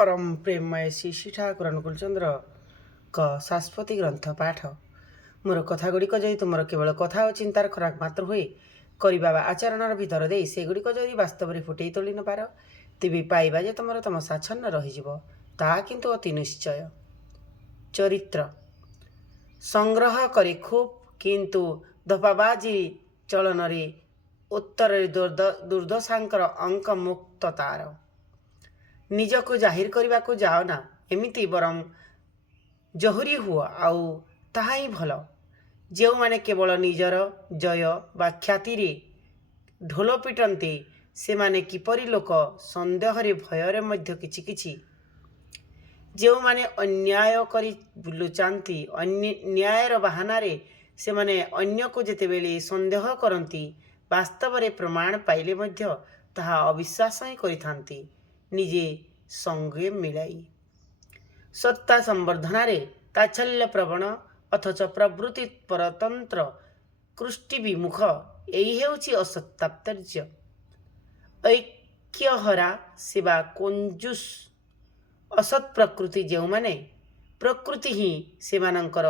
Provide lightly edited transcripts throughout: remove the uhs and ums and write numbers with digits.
परम प्रेममय श्री श्री ठाकुर अनुकूल चंद्र का शाश्वती ग्रंथ पाठ मोर कथा गुड़िक जदि तुम केवल कथा और चिंतार खराक मात्र हुए करवा आचरण भितर दे सेगुड़िक जदि वास्तव में फुटे तोली न पार तेबे पाइबा जे तुम तम साच्छन्न रही किंतु अति निश्चय। चरित्र संग्रह करे खूब किंतु धपाबाजी चलन रे उत्तर दुर्दशांकर अंक मुक्त तार निजको जाहिर करने को जाओ ना एमिति बरम जहुरी हुआ आउ ताहा ही भल। जो माने केवल निजर जय बा ख्याति रे ढोल पिटंते से माने किपरि लोक संदेह रे भय रे मध्य किछि किछि जो माने अन्याय करी लुचांती न्यायर बहाना रे से माने अन्य को जेतेबेले संदेह करंती वास्तव रे प्रमाण पाइले मध्य ताहा अविश्वास ही करिथांती निजे संगे मिलाई। सत्ता संवर्धना रे ताच्छल्य प्रवण अथच प्रवृत्ति परतंत्र कृष्टि विमुख यही हेउछि असत्ताप्तर्य। ऐक्यहरा सेवा कंजूस असत प्रकृति जो माने प्रकृति ही सेमानंकर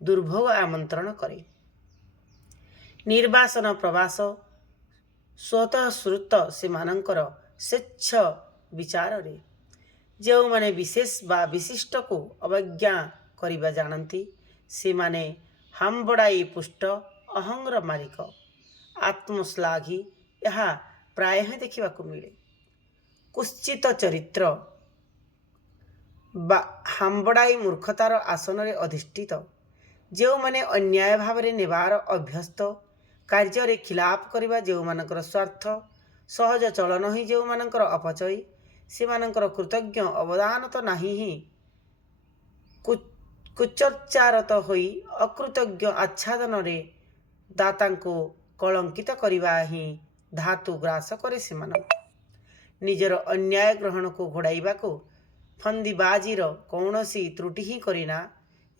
दुर्भोग आमंत्रण करे। निर्वासन प्रवास स्वतः श्रुत सेमानंकर स्वेच्छ विचार रे जो माने विशेष बा विशिष्ट को अवज्ञा करिबा जानती से माने हामबड़ाई पुष्ट अहंग्र मालिक आत्मश्लाघी यह प्राय देखा मिले। कुश्चित चरित्र बा हामबड़ाई मूर्खतार आसन रे अधिष्ठित जो माने अन्याय भाव रे नेबार अभ्यस्त कार्य रे खिलाफ करिबा जो मानकर स्वार्थ सहज चलन ही जो मानकर अपचय से मानकर कृतज्ञ अवदान तो नहीं ही कुचर्चारत होई अकृतज्ञ आच्छादन रे दाता को कलंकित करवा ही धातु ग्रास करे सेमान निजर अन्याय ग्रहण को घोड़ाइबा को फंदीबाजीर कौनसी त्रुटि ही करिना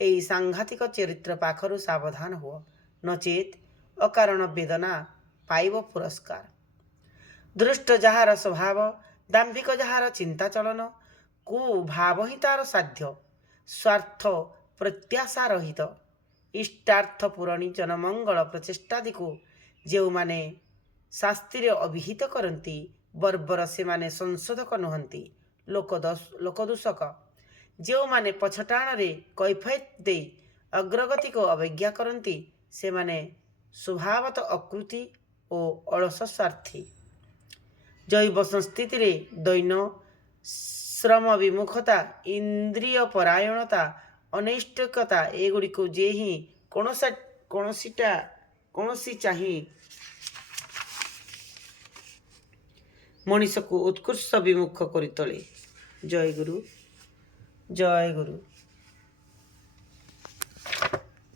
एई सांघातिक चरित्र पाखरु सावधान हुआ नचेत अकारण वेदना पाइब पुरस्कार। दृष्ट जहार स्वभाव दाम्भिक जहार चिंता चलन कुभाव ही तार साध्य स्वार्थ प्रत्याशा रहित इष्टार्थ पूरणी जनमंगल प्रचेष्टादि को जो माने शास्त्रीय अभिहित करती बर्बर से माने संशोधक नुहंती लोकदूषक जो माने पछटाण रे कैफियत दे अग्रगति को अवज्ञा करती से माने स्वभावत अकृति और अलस स्वार्थी। जैव संस्थिति रे दैन श्रम विमुखता इंद्रिय परायणता अनैष्टिकता एगुड़िक जे ही कौनसी चाही मनीष को उत्कृष्ट विमुख करी तले। जय गुरु जय गुरु।